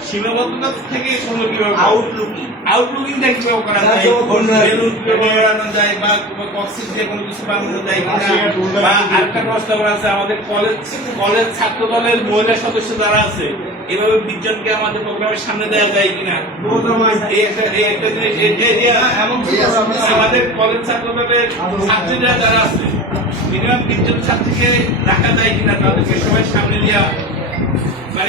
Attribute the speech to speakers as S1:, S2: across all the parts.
S1: সীমাবদ্ধতা থেকে কোনো কীভাবে
S2: আউটলুকিং
S1: আউটলুকিংটা কীভাবে করা যায়? বেলুন কীভাবে বানানো যায়। বা দিয়ে কোনো কিছু বানানো যায় কিনা? বা আরেকটা প্রস্তাব আছে আমাদের কলেজ কলেজ ছাত্র দলের মহিলা সদস্য যারা আছে এভাবে বিজ্ঞানকে আমাদের প্রোগ্রামের সামনে দেওয়া যায় কিনা? আমাদের কলেজ ছাত্র দলের ছাত্রীরা যারা আছে মিনিমাম তিনজন ছাত্রীকে রাখা যায় কিনা তাদেরকে সবাই সামনে দেওয়া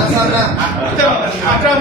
S3: আচ্ছা আচ্ছা